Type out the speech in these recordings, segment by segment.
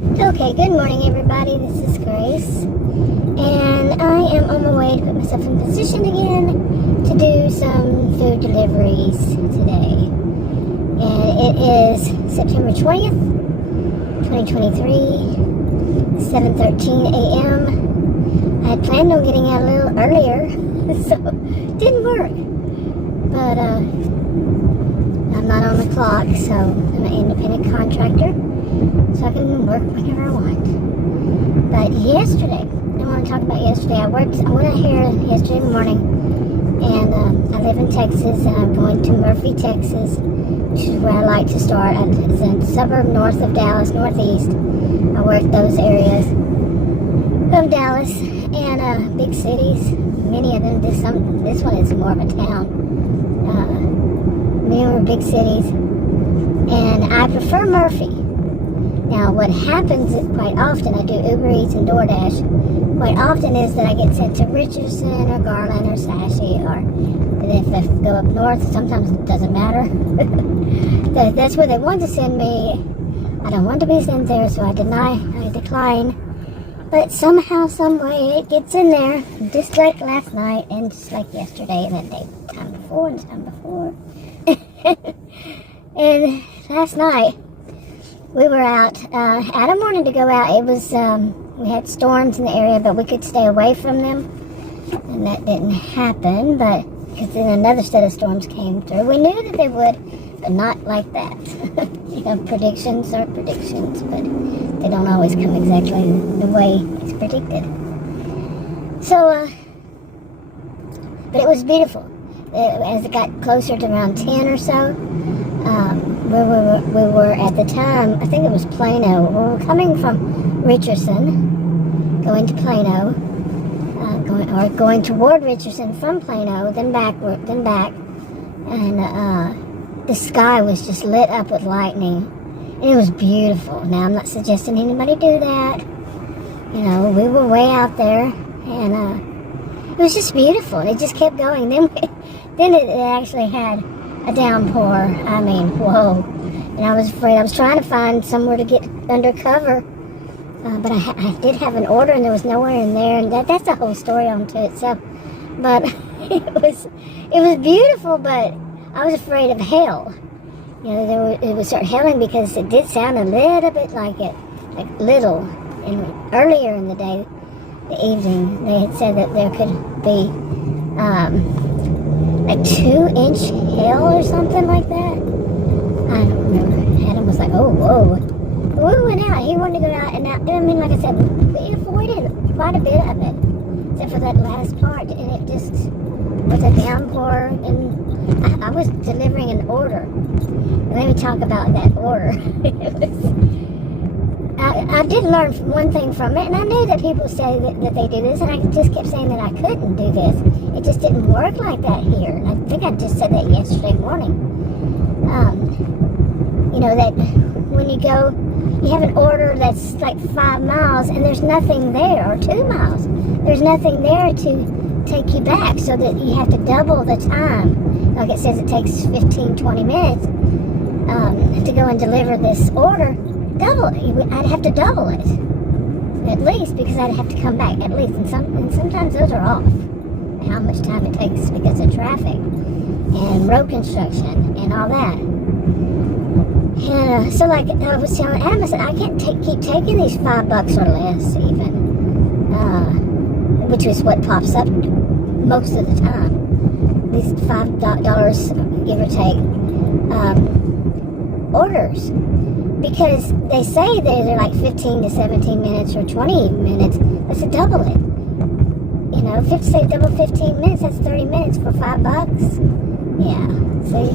Okay, good morning everybody. This is Grace, and I am on my way to put myself in position again to do some food deliveries today. And it is September 20th, 2023, 7:13 a.m. I had planned on getting out a little earlier, so it didn't work. But I'm not on the clock, so I'm an independent contractor. So I can work whenever I want. But yesterday, I want to talk about yesterday. I went out here yesterday morning, and I live in Texas, and I'm going to Murphy, Texas, which is where I like to start. It's a suburb north of Dallas, northeast. I work those areas of Dallas and big cities. Many of them. This one is more of a town. Many are big cities, and I prefer Murphy. Now, what happens quite often, I do Uber Eats and DoorDash, quite often is that I get sent to Richardson or Garland or Sashi, or if I go up north, sometimes it doesn't matter. That's where they want to send me. I don't want to be sent there, so I decline. But somehow, some way, it gets in there, just like last night, and just like yesterday, and the time before, and the time before. And last night, we were out. Adam wanted to go out. It was, we had storms in the area, but we could stay away from them. And that didn't happen, but because then another set of storms came through. We knew that they would, but not like that. Predictions are predictions, but they don't always come exactly the way it's predicted. So, but it was beautiful. As it got closer to around 10 or so, we were at the time, I think it was Plano. We were coming from Richardson, going to Plano, going toward Richardson from Plano, then back, and the sky was just lit up with lightning, and it was beautiful. Now, I'm not suggesting anybody do that. We were way out there, and it was just beautiful. It just kept going. Then it actually had a downpour. I mean, whoa. And I was afraid. I was trying to find somewhere to get under cover. But I did have an order, and there was nowhere in there. And that's a whole story unto itself. But it was beautiful, but I was afraid of hail. It would start hailing because it did sound a little bit like it. Like little. And earlier in the day, the evening, they had said that there could be like 2-inch hail or something like that. I don't remember. Adam was like, oh, whoa. We went out. He wanted to go out. And I mean, like I said, we avoided quite a bit of it. Except for that last part. And it just was a downpour. And I was delivering an order. Let me talk about that order. I did learn one thing from it, and I knew that people say that they do this, and I just kept saying that I couldn't do this. It just didn't work like that here. And I think I just said that yesterday morning. That when you go, you have an order that's like 5 miles, and there's nothing there, or 2 miles. There's nothing there to take you back, so that you have to double the time. Like it says it takes 15, 20 minutes to go and deliver this order. I'd have to double it, at least, because I'd have to come back, at least, and sometimes those are off, how much time it takes because of traffic, and road construction, and all that. And so like I was telling Adam, I said, I can't keep taking these $5 or less, even, which is what pops up most of the time, these $5, give or take, orders. Because they say that they're like 15 to 17 minutes or 20 minutes. Let's double it. Double 15 minutes, that's 30 minutes for $5. Yeah, see?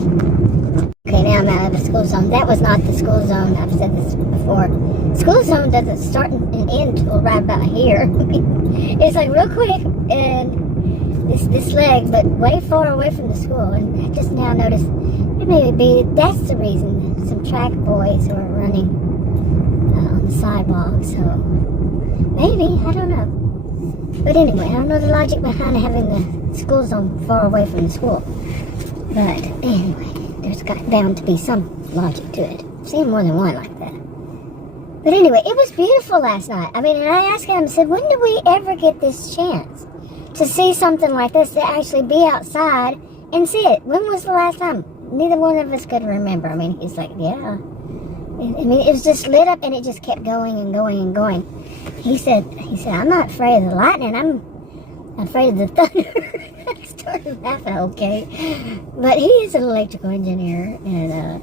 Okay, now I'm out of the school zone. That was not the school zone. I've said this before. School zone doesn't start and end until right about here. It's like real quick, and this leg, but way far away from the school. And I just now noticed that's the reason some track boys were running on the sidewalk. So maybe, I don't know. But anyway, I don't know the logic behind having the school zone far away from the school. But anyway, there's bound to be some logic to it. I've seen more than one like that. But anyway, it was beautiful last night. I mean, and I asked him, I said, when do we ever get this chance to see something like this, to actually be outside and see it? When was the last time? Neither one of us could remember. I mean, he's like, yeah. I mean, it was just lit up and it just kept going and going and going. He said, I'm not afraid of the lightning. I'm afraid of the thunder. I started laughing, okay. But he is an electrical engineer, and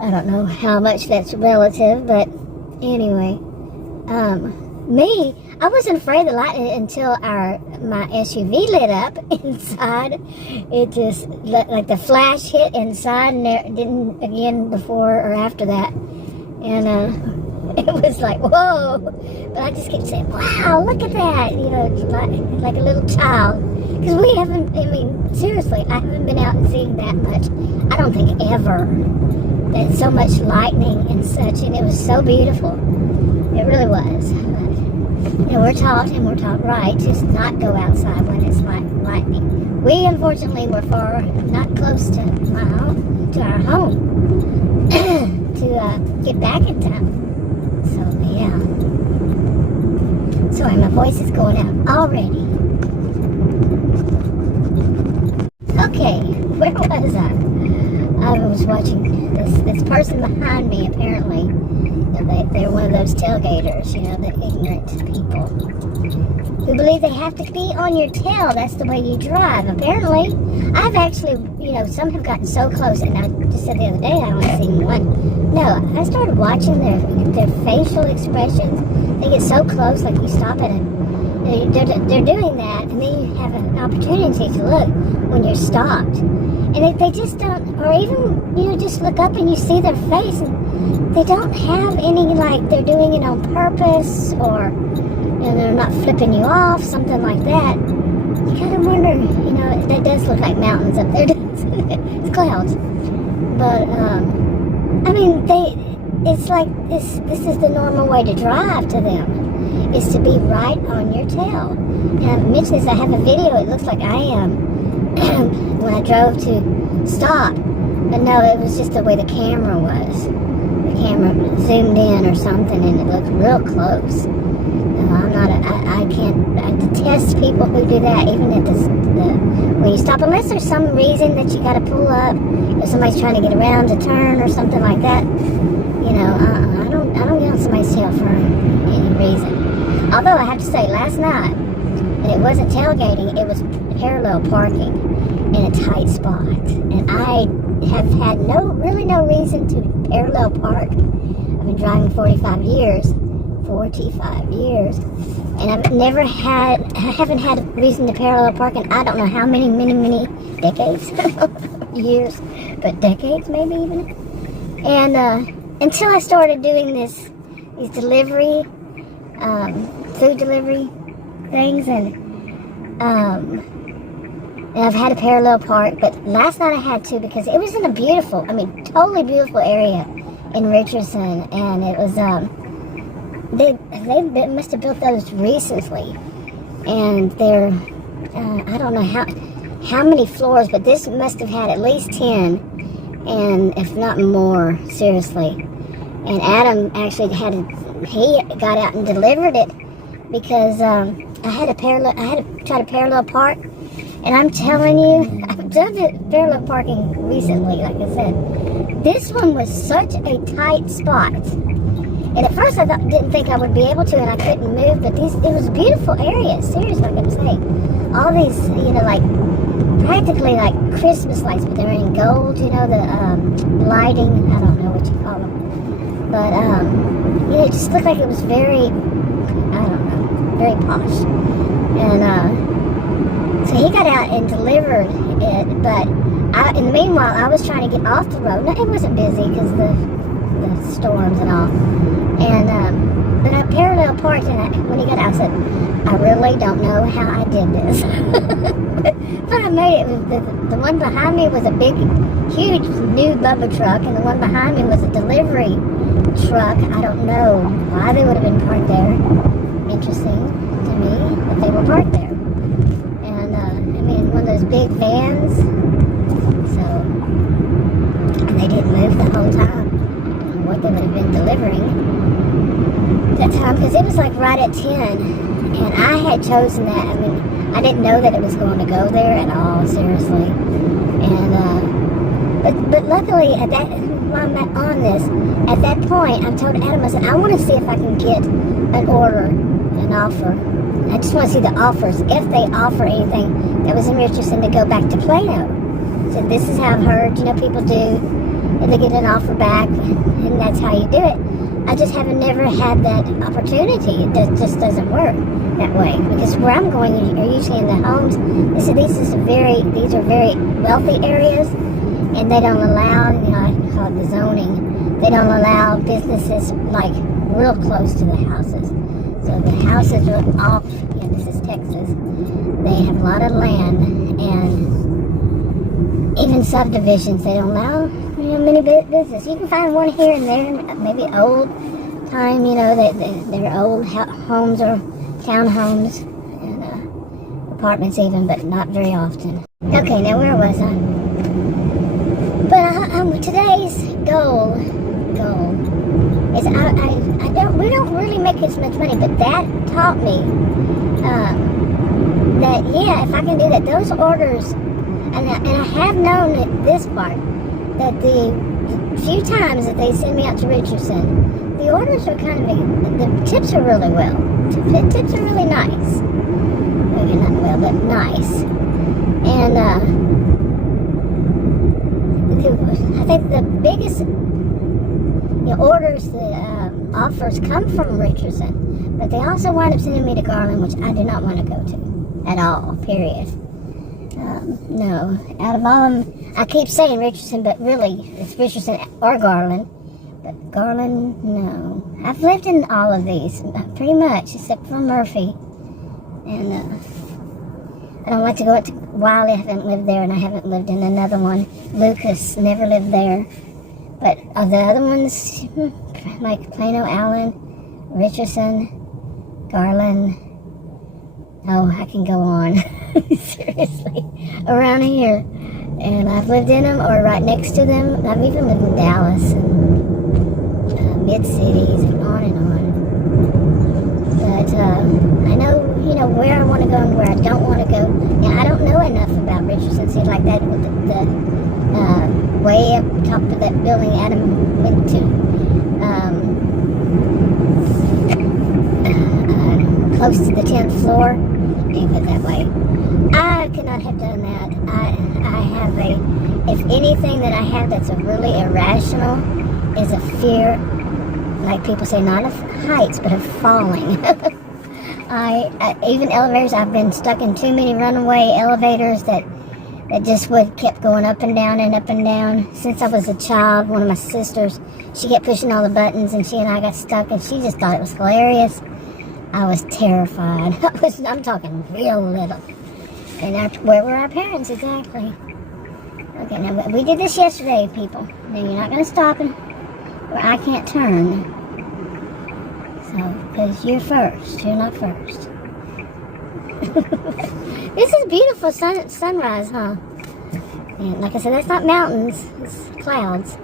I don't know how much that's relative, but anyway, me, I wasn't afraid of the lightning until my SUV lit up inside. It just, like the flash hit inside, and it didn't again before or after that. And it was like, whoa. But I just kept saying, wow, look at that. You know, like a little child. Because we haven't, I mean, seriously, I haven't been out and seeing that much. I don't think ever. That so much lightning and such, and it was so beautiful. It really was. But, you know, we're taught right to not go outside when it's lightning. We unfortunately were not close to our home to get back in time. So yeah. Sorry, my voice is going out already. Okay, where was I? I was watching this person behind me, apparently. They're one of those tailgaters, you know, the ignorant people who believe they have to be on your tail. That's the way you drive. Apparently, I've actually, you know, some have gotten so close, and I just said the other day I only seen one. No, I started watching their facial expressions. They get so close, like you stop at they're doing that, and then you have an opportunity to look when you're stopped. And they just don't, or even, you know, just look up and you see their face, and they don't have any, like, they're doing it on purpose, or, you know, they're not flipping you off, something like that. You kind of wonder, you know, that does look like mountains up there. It's clouds. But, I mean, it's like, this is the normal way to drive to them, is to be right on your tail. And I've mentioned this, I have a video, it looks like I am. When I drove to stop, but no, it was just the way the camera was. The camera zoomed in or something, and it looked real close. No, I detest people who do that, even at when you stop, unless there's some reason that you gotta pull up, if somebody's trying to get around to turn or something like that. You know, I don't get on somebody's tail for any reason. Although I have to say, last night, and it wasn't tailgating, it was parallel parking in a tight spot, and I have had really no reason to parallel park. I've been driving 45 years, and I haven't had a reason to parallel park in I don't know how many decades, years, but decades maybe even. And until I started doing these delivery, food delivery things, and I've had a parallel park, but last night I had to because it was in a beautiful, I mean, totally beautiful area in Richardson, and it was, they must have built those recently, and they're, I don't know how many floors, but this must have had at least 10, and if not more, seriously. And Adam actually he got out and delivered it because I had to try to parallel park. And I'm telling you, I've done it parallel parking recently, like I said. This one was such a tight spot. And at first I didn't think I would be able to, and I couldn't move, but it was a beautiful area, seriously, like I'm saying. All these, you know, like, practically like Christmas lights, but they're in gold, you know, the lighting, I don't know what you call them. But, you know, it just looked like it was very, I don't know, very posh. And, so he got out and delivered it, but in the meanwhile, I was trying to get off the road. No, it wasn't busy because the storms and all. And but I parallel parked, and when he got out, I said, I really don't know how I did this. but I made it. The one behind me was a big, huge new Bubba truck, and the one behind me was a delivery truck. I don't know why they would have been parked there. Interesting to me that they were parked there. One of those big vans, so, and they didn't move the whole time. I don't know what would have been delivering that time, because it was like right at 10, and I had chosen that. I mean, I didn't know that it was going to go there at all, seriously. And but luckily, at that, while I'm on this, at that point, I told Adam, I said, I want to see if I can get an order, an offer. I just want to see the offers, if they offer anything that was in Richardson to go back to Plano. So this is how I've heard, people do, and they get an offer back, and that's how you do it. I just haven't never had that opportunity. It just doesn't work that way, because where I'm going are usually in the homes. These are very wealthy areas, and they don't allow, I call it the zoning. They don't allow businesses like real close to the houses. So the houses are off. This is Texas. They have a lot of land, and even subdivisions, they don't allow many business. You can find one here and there, maybe old time, they're old homes or townhomes and apartments even, but not very often. Okay, now where was I? But today's goal is we don't really make as much money, but that taught me that if I can do that, those orders, and I have known at this part that the few times that they send me out to Richardson, the orders are the tips are really well. The tips are really nice. Maybe not well, but nice. And I think the biggest orders, the offers come from Richardson, but they also wind up sending me to Garland, which I do not want to go to at all, period. No, out of all of them, I keep saying Richardson, but really it's Richardson or Garland. But Garland, no. I've lived in all of these, pretty much, except for Murphy. And I don't like to go up to Wiley. I haven't lived there, and I haven't lived in another one. Lucas, never lived there. But of the other ones, like Plano, Allen, Richardson, Garland, oh, I can go on. Seriously, around here. And I've lived in them or right next to them. I've even lived in Dallas and mid-cities and on and on. But I know, where I want to go and where I don't want to go. Now, I don't know enough about Richardson. See, like that with the way up top of that building Adam went to. Close to the 10th floor. Put it that way. I could not have done that. I have if anything that I have that's a really irrational is a fear, like people say, not of heights, but of falling. Even elevators, I've been stuck in too many runaway elevators that just kept going up and down and up and down. Since I was a child, one of my sisters, she kept pushing all the buttons, and she and I got stuck, and she just thought it was hilarious. I was terrified. I'm talking real little. And where were our parents exactly? Okay, now we did this yesterday, people. Now you're not going to stop where I can't turn. So, because you're first. You're not first. This is beautiful sunrise, huh? And like I said, that's not mountains. It's clouds.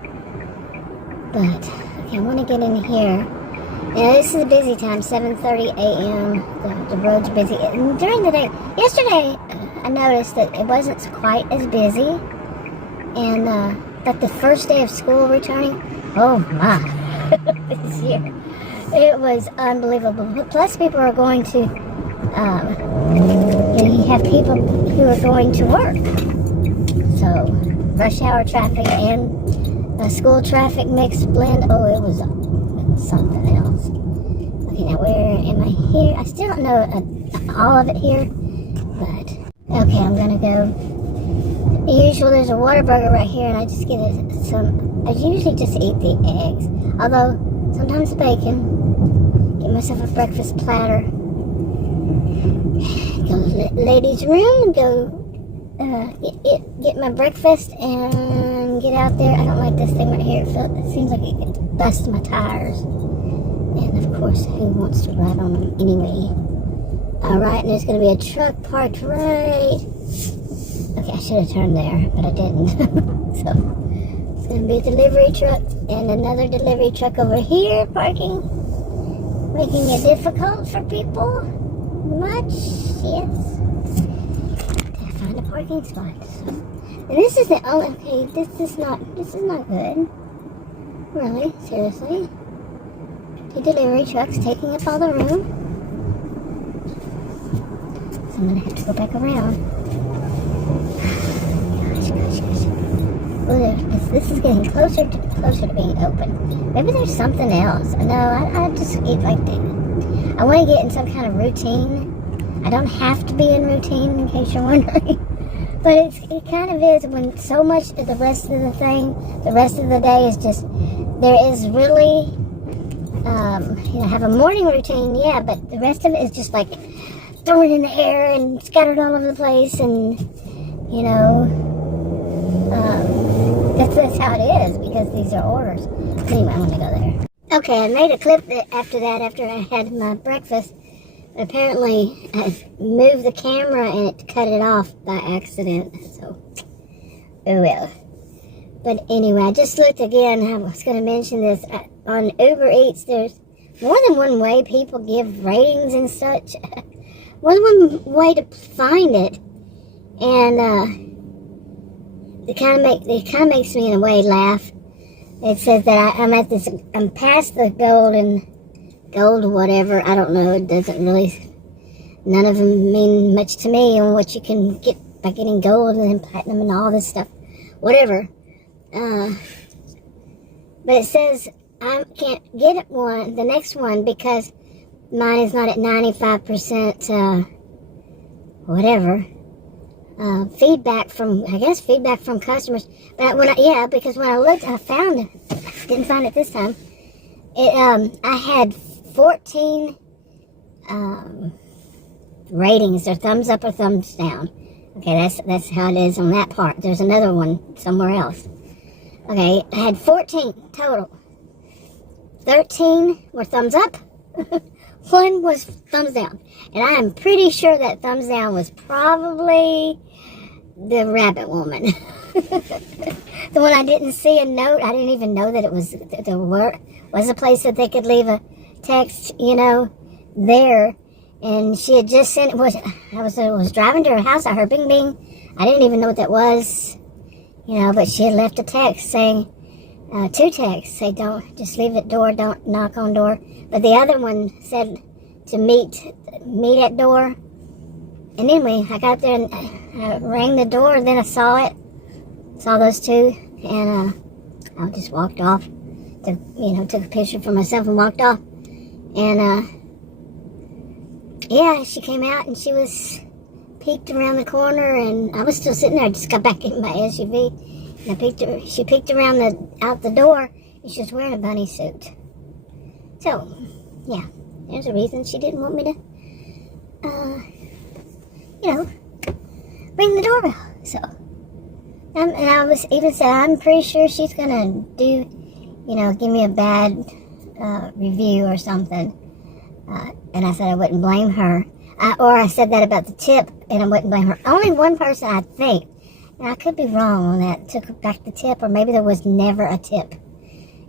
But, okay, I want to get in here. Yeah, this is a busy time, 7:30 a.m. The roads are busy. And during the day, yesterday, I noticed that it wasn't quite as busy. And, but the first day of school returning, oh my, this year, it was unbelievable. Plus, people are going to, you have people who are going to work. So, rush hour traffic and school traffic mixed blend. Oh, it was something else. Okay, now where am I here? I still don't know all of it here, but okay, I'm gonna go. Usually there's a Whataburger right here, and I just get I usually just eat the eggs, although sometimes bacon. Get myself a breakfast platter. Go to the ladies' room, go get my breakfast, and get out there. I don't like this thing right here. It seems like it could bust my tires. And of course, who wants to ride on them anyway? Alright, and there's going to be a truck parked right. Okay, I should have turned there, but I didn't. So, It's going to be a delivery truck and another delivery truck over here parking, making it difficult for people. Much, yes. Gotta find a parking spot. And this is the only, okay, this is not good. Really, seriously. The delivery truck's taking up all the room. So I'm gonna have to go back around. Gosh. Oh, this is getting closer to being open. Maybe there's something else. No, I just eat like that. I want to get in some kind of routine. I don't have to be in routine, in case you're wondering. But it kind of is when so much of the rest of the day is just, there is really, have a morning routine, yeah, but the rest of it is just like thrown in the air and scattered all over the place, and, that's how it is, because these are orders. Anyway, I want to go there. Okay, I made a clip after I had my breakfast. Apparently, I moved the camera and it cut it off by accident. So, oh well. But anyway, I just looked again. I was going to mention this. On Uber Eats, there's more than one way people give ratings and such. More than one way to find it. And it kind of makes me in a way laugh. It says that I'm past the gold whatever, I don't know, it doesn't really, none of them mean much to me on what you can get by getting gold and platinum and all this stuff, whatever, but it says I can't get the next one, because mine is not at 95%, feedback from customers, but because when I looked, I didn't find it this time, I had 14 ratings, or thumbs up or thumbs down. Okay, that's how it is on that part. There's another one somewhere else. Okay, I had 14 total. 13 were thumbs up. 1 was thumbs down. And I am pretty sure that thumbs down was probably the rabbit woman. The one I didn't see a note. I didn't even know that it was a place that they could leave a text, there. And she had just sent I was driving to her house. I heard bing bing. I didn't even know what that was, but she had left a text saying, 2 texts say, don't just leave at door, don't knock on door. But the other one said to meet at door. And anyway, I got there and I rang the door, and then I saw those 2, and I just walked off. Took a picture for myself and walked off. And she came out and she was peeked around the corner, and I was still sitting there. I just got back in my SUV, and she peeked around out the door, and she was wearing a bunny suit. So, yeah, there's a reason she didn't want me to, ring the doorbell. So, and I was even said, I'm pretty sure she's gonna do, give me a bad review or something. And I said I wouldn't blame her. Or I said that about the tip, and I wouldn't blame her. Only one person, I think, and I could be wrong on that, took back the tip, or maybe there was never a tip.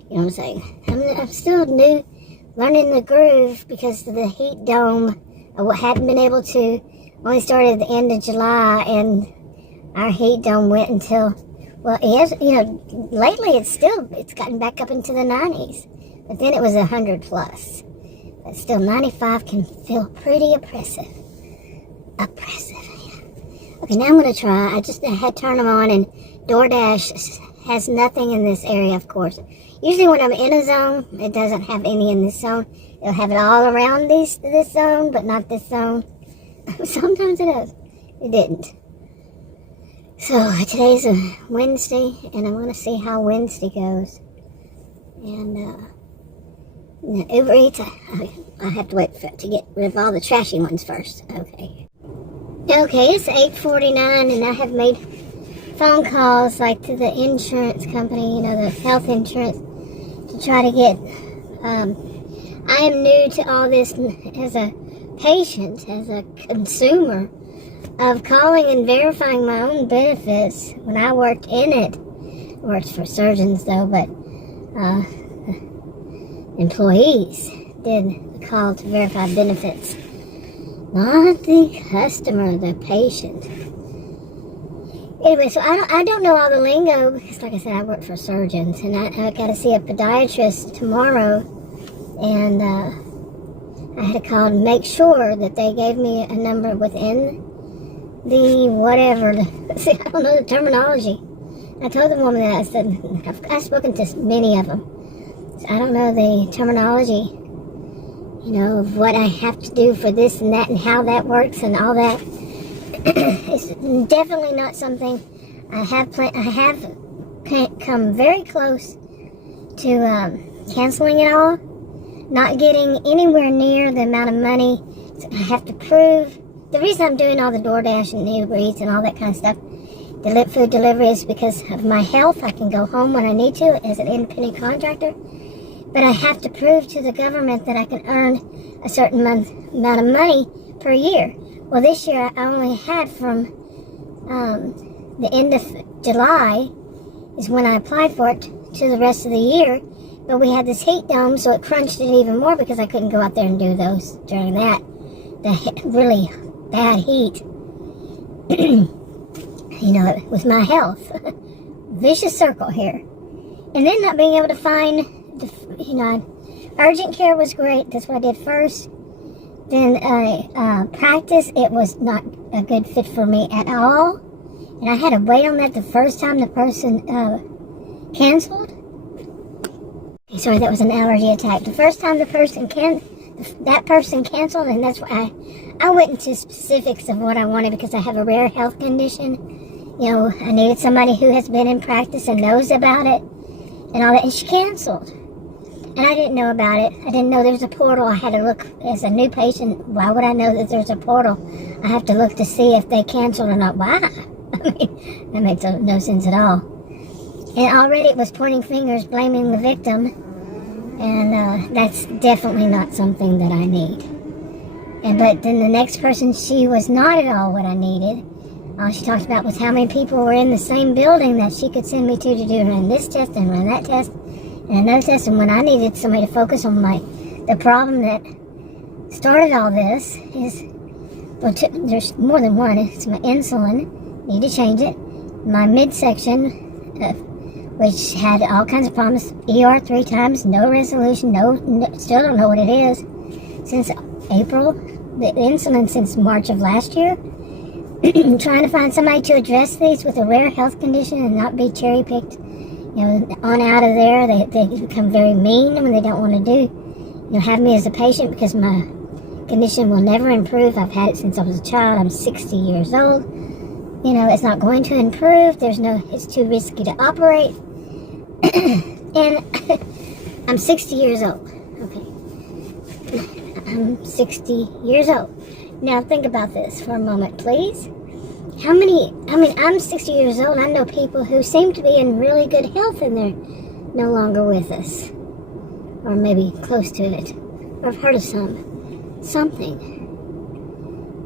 You know what I'm saying? I'm still new, learning the groove, because the heat dome, I hadn't been able to, only started at the end of July, and our heat dome went until, lately it's gotten back up into the 90s, but then it was 100 plus. But still, 95 can feel pretty oppressive. Okay, now I'm going to try. I had turned them on, and DoorDash has nothing in this area, of course. Usually when I'm in a zone, it doesn't have any in this zone. It'll have it all around this zone, but not this zone. Sometimes it does. It didn't. So, today's a Wednesday, and I want to see how Wednesday goes. And, Uber Eats, I have to wait to get rid of all the trashy ones first. Okay, it's 8:49, and I have made phone calls, like, to the insurance company, the health insurance, to try to get, I am new to all this as a patient, as a consumer, of calling and verifying my own benefits when I worked in it. works for surgeons though, but employees did the call to verify benefits. Not the customer, the patient. Anyway, so I don't know all the lingo because, like I said, I work for surgeons, and I got to see a podiatrist tomorrow, and I had to call to make sure that they gave me a number within the whatever. See, I don't know the terminology. I told the woman that I said I've spoken to many of them, so I don't know the terminology. You know, of what I have to do for this and that and how that works and all that. It's definitely not something I have come very close to canceling it all, not getting anywhere near the amount of money I have to prove. The reason I'm doing all the DoorDash and Uber Eats and all that kind of stuff, the food delivery, is because of my health. I can go home when I need to as an independent contractor. But I have to prove to the government that I can earn a certain amount of money per year. Well, this year I only had from the end of July is when I applied for it to the rest of the year. But we had this heat dome, so it crunched it even more because I couldn't go out there and do those during the really bad heat. You know, with my health. Vicious circle here. And then not being able to find... urgent care was great. That's what I did first. Then practice, it was not a good fit for me at all. And I had to wait on that the first time the person canceled. Okay, sorry, that was an allergy attack. The first time that person canceled, and that's why I went into specifics of what I wanted because I have a rare health condition. You know, I needed somebody who has been in practice and knows about it and all that. And she canceled. And I didn't know about it. I didn't know there was a portal. I had to look as a new patient. Why would I know that there's a portal? I have to look to see if they canceled or not. Why? I mean, that makes no sense at all. And already it was pointing fingers, blaming the victim. And that's definitely not something that I need. But then the next person, she was not at all what I needed. All she talked about was how many people were in the same building that she could send me to do run this test and run that test. And another test, and when I needed somebody to focus on the problem that started all this is, well, there's more than one. It's my insulin, need to change it. My midsection, which had all kinds of problems, ER 3 times, no resolution, still don't know what it is. Since April, the insulin since March of last year. Trying to find somebody to address these with a rare health condition and not be cherry picked. You know, on out of there, they become very mean when they don't want to have me as a patient because my condition will never improve. I've had it since I was a child. I'm 60 years old. You know, it's not going to improve. It's too risky to operate. And I'm 60 years old. Okay. I'm 60 years old. Now think about this for a moment, please. I'm 60 years old. I know people who seem to be in really good health and they're no longer with us. Or maybe close to it. Or I've heard of something.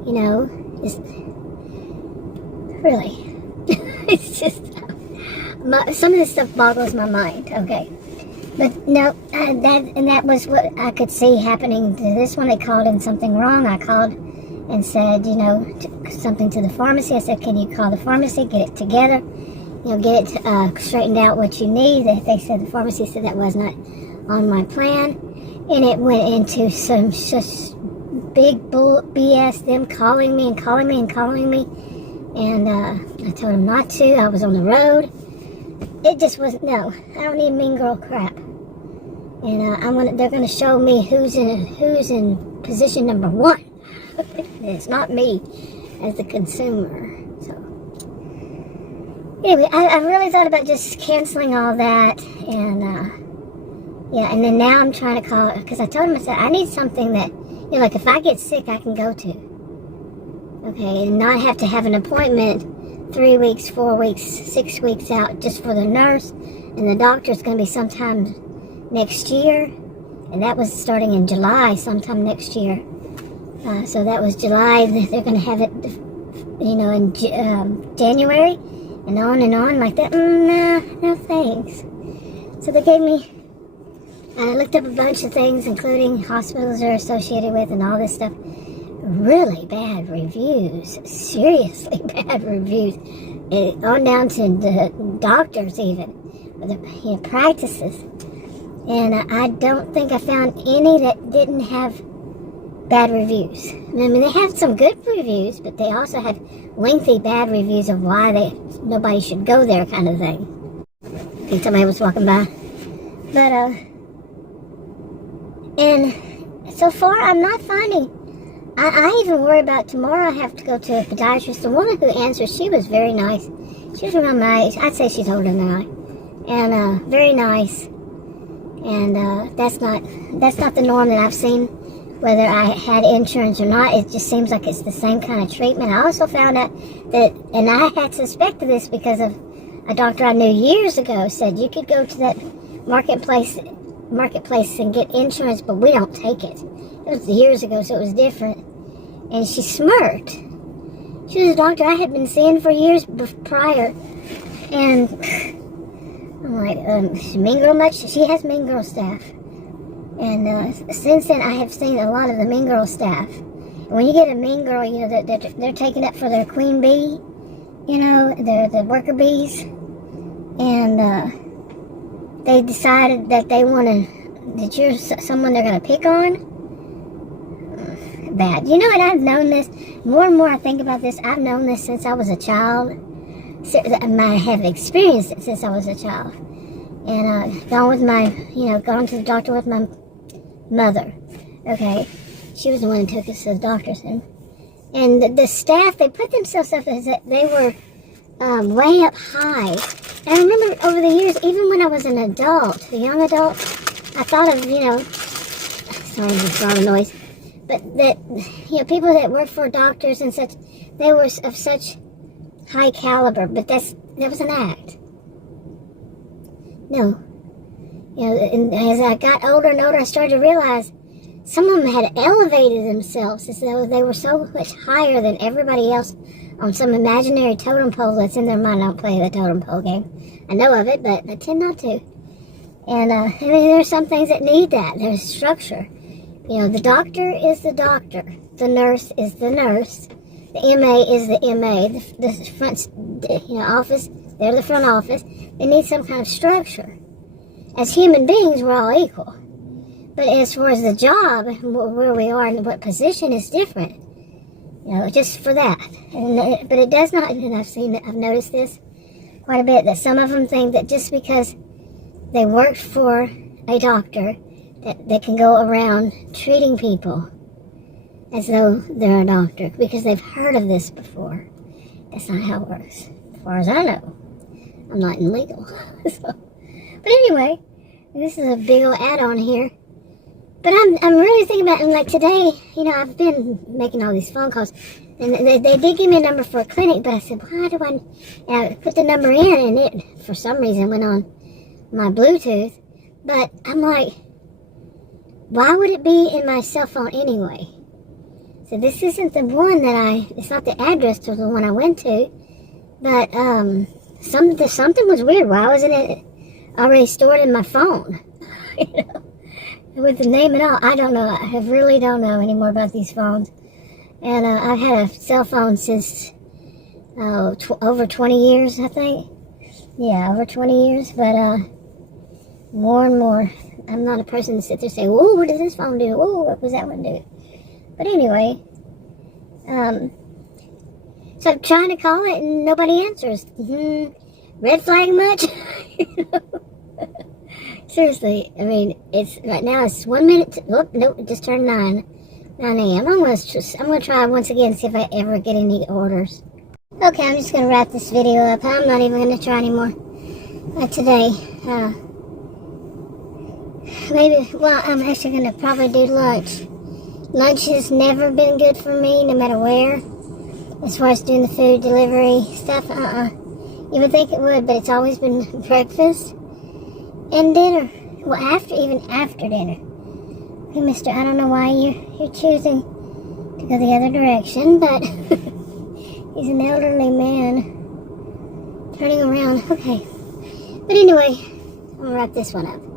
You know, it's really, it's just, some of this stuff boggles my mind, okay? But no, that was what I could see happening to this one. They called in something wrong. I called and said, something to the pharmacy. I said, can you call the pharmacy, get it together, get it straightened out what you need. They said, the pharmacy said that was not on my plan. And it went into some just big bull BS, them calling me. And I told them not to. I was on the road. It just wasn't, no, I don't need mean girl crap. And they're going to show me who's in position number 1. It's not me as the consumer. So anyway, I really thought about just canceling all that, and and then now I'm trying to call, because I told him, I said, I need something that, like if I get sick, I can go to. Okay, and not have to have an appointment 3 weeks, 4 weeks, 6 weeks out just for the nurse, and the doctor's going to be sometime next year, and that was starting in July, sometime next year. So that was July. They're going to have it, in January, and on like that. No thanks. So they gave me, I looked up a bunch of things, including hospitals they're associated with and all this stuff. Really bad reviews, seriously bad reviews, on down to the doctors even, the practices. And I don't think I found any that didn't have bad reviews. I mean, they have some good reviews, but they also have lengthy bad reviews of why nobody should go there, kind of thing. I think somebody was walking by. But, and so far I'm not finding, I even worry about tomorrow I have to go to a podiatrist. The woman who answered, she was very nice. She was around my age. I'd say she's older than I. And, very nice. And, that's not the norm that I've seen. Whether I had insurance or not, it just seems like it's the same kind of treatment. I also found out that, and I had suspected this because of a doctor I knew years ago said you could go to that marketplace and get insurance, but we don't take it. It was years ago, so it was different. And she smirked. She was a doctor I had been seeing for years prior. And I'm like, she mean girl much? She has mean girl staff. And since then, I have seen a lot of the mean girl staff. And when you get a mean girl, you know, they're taking up for their queen bee. You know, they're the worker bees. And they decided that they want to, that you're someone they're going to pick on. Bad. You know, and I've known this, more and more I think about this, I've known this since I was a child. I have experienced it since I was a child. And gone to the doctor with my mother. Okay, she was the one who took us to the doctors. And the staff, they put themselves up as that they were way up high. And I remember over the years, even when I was an adult, a young adult, I thought of, you know, sorry for all the noise, but that, you know, people that work for doctors and such, they were of such high caliber, but that was an act. No. You know, and as I got older and older, I started to realize some of them had elevated themselves as though they were so much higher than everybody else on some imaginary totem pole that's in their mind. I don't play the totem pole game. I know of it, but I tend not to. And I mean, there's some things that need that. There's structure. You know, the doctor is the doctor. The nurse is the nurse. The MA is the MA. The front, office, they're the front office. They need some kind of structure. As human beings, we're all equal. But as far as the job, where we are and what position is different. You know, just for that. But it does not, and I've noticed this quite a bit, that some of them think that just because they worked for a doctor, that they can go around treating people as though they're a doctor, because they've heard of this before. That's not how it works, as far as I know. I'm not in legal. But anyway, this is a big old add-on here. But I'm really thinking about, and like today, you know, I've been making all these phone calls, and they did give me a number for a clinic, but I said, why do I put the number in, and it, for some reason, went on my Bluetooth. But I'm like, why would it be in my cell phone anyway? So this isn't the one that it's not the address to the one I went to, but something was weird. Why wasn't it already stored in my phone? You know, with the name and all. I don't know. I really don't know anymore about these phones. And I've had a cell phone since over 20 years, I think. Yeah, over 20 years. But more and more, I'm not a person to sit there and say, whoa, what does this phone do? Whoa, what was that one do? But anyway, so I'm trying to call it and nobody answers. Red flag much? Seriously, I mean, right now it's 1 minute. Nope, it just turned 9 a.m. I'm gonna try once again, see if I ever get any orders. Okay, I'm just gonna wrap this video up. I'm not even gonna try anymore today. I'm actually gonna probably do lunch. Lunch has never been good for me, no matter where. As far as doing the food delivery stuff, you would think it would, but it's always been breakfast and dinner. Well, even after dinner. Okay, mister, I don't know why you're choosing to go the other direction, but he's an elderly man. turning around. Okay. But anyway, I'm gonna wrap this one up.